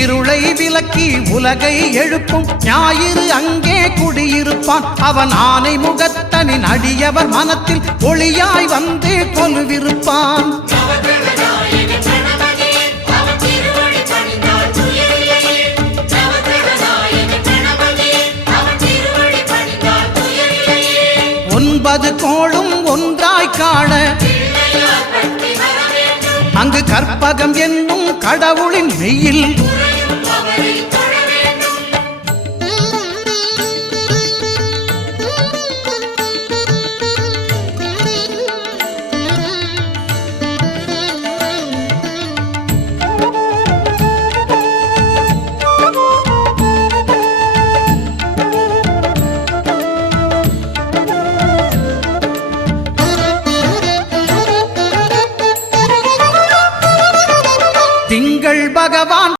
இருளை விலக்கி உலகை எழுப்பும் ஞாயிறு அங்கே குடியிருப்பான். அவன் ஆனை முகத்தனின் அடியவர் மனத்தில் ஒளியாய் வந்து கொலுவிருப்பான். ஒன்பது கோளும் ஒன்றாய் காண அங்கு கற்பகம் என்னும் கடவுளின் மெய்யில் திங்கள் பகவான்